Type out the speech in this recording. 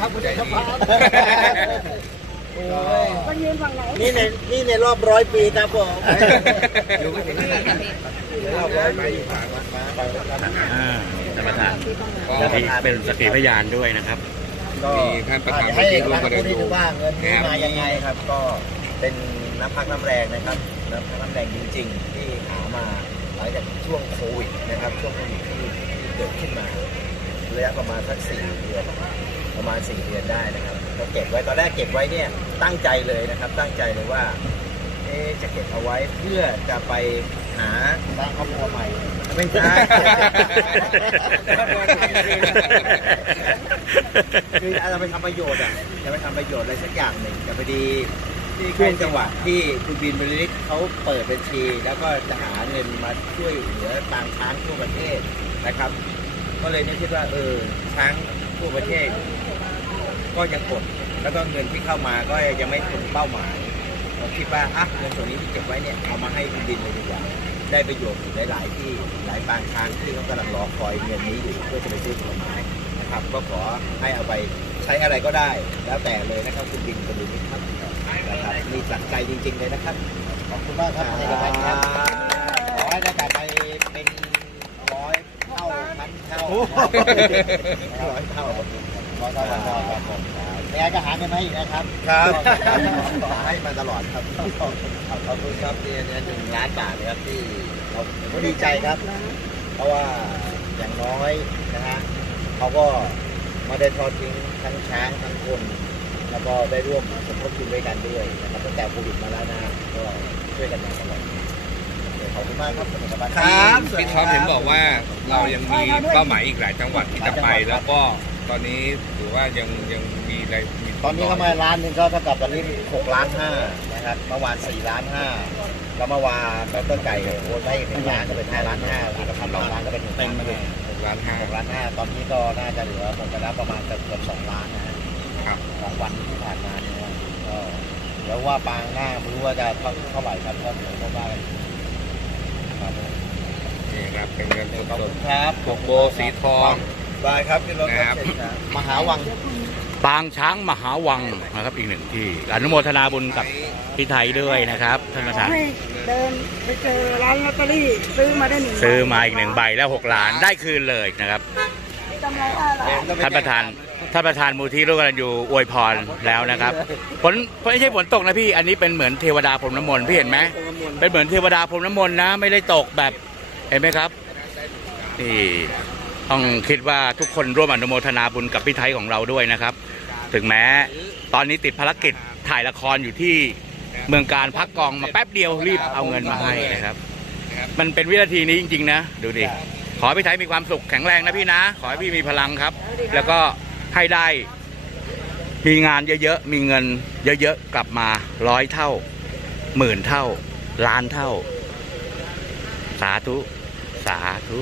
ครับคุณเอกพัฒน์โอ้ยมันยืนฝั่งไหนนี่ในนี่ในรอบร้อยปีครับผมอยู่ไม่ถึงรอบร้อยปีอ่าท่านประธานที่เป็นสติพยานด้วยนะครับก็มีท่านประธานให้ที่เอกร่วมพัฒกันน์พูดดูให้ดูว่าเงินนี้มายังไงครับ ก็เป็นน้ำพักน้ำแรงนะครับน้ำพักน้ำแรงจริงๆ ที่หามาหลังจากช่วงโควิดนะครับช่วงโควิดที่ที่เกิดขึ้นมาระยะประมาณสักสี่เดือน ประมาณ 4 เดือนได้นะครับก็เก็บไว้ตอนแรกเก็บไว้เนี่ยตั้งใจเลยนะครับ ตั้งใจเลยว่าจะเก็บเอาไว้เพื่อจะไปหาสร้างครอบครัวใหม่ไม่ใช่คือจะไปทำประโยชน์อะจะไปทำประโยชน์อะไรสักอย่างหนึ่งแต่พอดีช่วงจังหวะที่คุณบินบริลิกเขาเปิดบัญชี แล้วก็จะหาเงินมาช่วยเหลือต่างช้างทั่วประเทศนะครับ ก็เลยนึกคิดว่าเออช้างทั่วประเทศ ก็ยังกด แล้วก็เงินที่เข้ามาก็ยังไม่ถึงเป้าหมายเราคิดว่าอะเงินส่วนนี้ที่เก็บไว้เนี่ยเอามาให้คุณบินเลยดีกว่าได้ประโยชน์อยู่หลาย ๆ ที่หลายปางช้างที่เขากำลังรอคอยเงินนี้อยู่เพื่อจะไปซื้อผลไม้นะครับ ก็ขอให้เอาไปใช้อะไรก็ได้ แล้วแต่เลยนะครับคุณบินคุณบินครับนะครับมีสักใจจริง ๆ เลยนะครับ ขอบคุณมากครับเอกพันธ์ครับขอให้ได้กลับไปเป็นร้อยเท่าพันเท่าร้อยเท่า ร้อยเท่าพันเท่าครับผมยังไงก็หาเงินมาให้อีกนะครับ ครับขอให้มาตลอดครับขอบคุณครับเนี่ยเนี่ยหนึ่งล้านบาทนะครับที่เราผมก็ดีใจครับ เพราะว่าอย่างน้อยนะฮะเขาก็ไมาได้ทอดทิ้งทั้งช้างทั้งคนแล้วก็ได้ร่วมสมทบทุนด้วยกันด้วยนะครับตั้งแต่โควิดมาแล้วนะฮะก็ช่วยกันมาตลอดขอบคุณมากครับคุณธรรมครับพี่ท็อปเห็นบอกว่าเรายังมีเป้าหมายอีกหลายจังหวัดที่จะไปแล้วก็ ตอนนี้ถือว่ายังยังมีอะไรมีตอนนี้เข้ามาล้านหนึ่งก็เท่ากับตอนนี้หกล้านห้านะครับเมื่อวานสี่ล้านห้าแล้วเมื่อวานดรไก่โอนไปอีกหนึ่งล้านก็เป็นห้าล้านห้าแล้วก็ทำสองล้านก็เป็นหกล้านห้าหกล้านห้าหกล้านห้าตอนนี้ก็น่าจะเหลือผมไปแล้วประมาณเกือบเกือบสองล้านนะฮะครับของวันที่ผ่านมาเนี่ยนะก็เดี๋ยวว่าปางหน้าไม่รู้ว่าจะเท่าเท่าไหร่ครับก็เดี๋ยวก็ว่ากันครับผมนี่ครับเป็นเงินขอบสคุดณครับๆปกโบสีทอง ได้ครับพี่รถนะครับ มหาวังปางช้างมหาวังนะครับอีกหนึ่งที่อนุโมทนาบุญกับพี่ไทยด้วยนะครับท่านประธานให้เดินไปเจอร้านลอตเตอรี่ซื้อมาได้หนึ่งใบซื้อมาอีกหนึ่งใบแล้วหกล้านได้คืนเลยนะครับกำไรอะไรท่านประธานท่านประธานมูลที่ร่วมกันอยู่อวยพรแล้วนะครับฝนไม่ใช่ฝนตกนะพี่อันนี้เป็นเหมือนเทวดาพรมน้ำมนต์พี่เห็นไหมเป็นเหมือนเทวดาพรมน้ำมนต์นะ ไม่ได้ตกแบบเห็นไหมครับนี่ ต้องคิดว่าทุกคนร่วมอนุโมทนาบุญกับพี่ไทยของเราด้วยนะครับ ถึงแม้ตอนนี้ติดภารกิจถ่ายละครอยู่ที่เมืองการพักกองมาแป๊บเดียวรีบเอาเงินมาให้นะครับ มันเป็นวินาทีนี้จริง ๆ นะ ดูดิ ขอให้พี่ไทยมีความสุขแข็งแรงนะพี่นะ ขอให้พี่มีพลังครับ แล้วก็ให้ได้ มีงานเยอะๆ มีเงินเยอะๆ กลับมาร้อยเท่าหมื่นเท่าล้านเท่า สาธุ สาธุ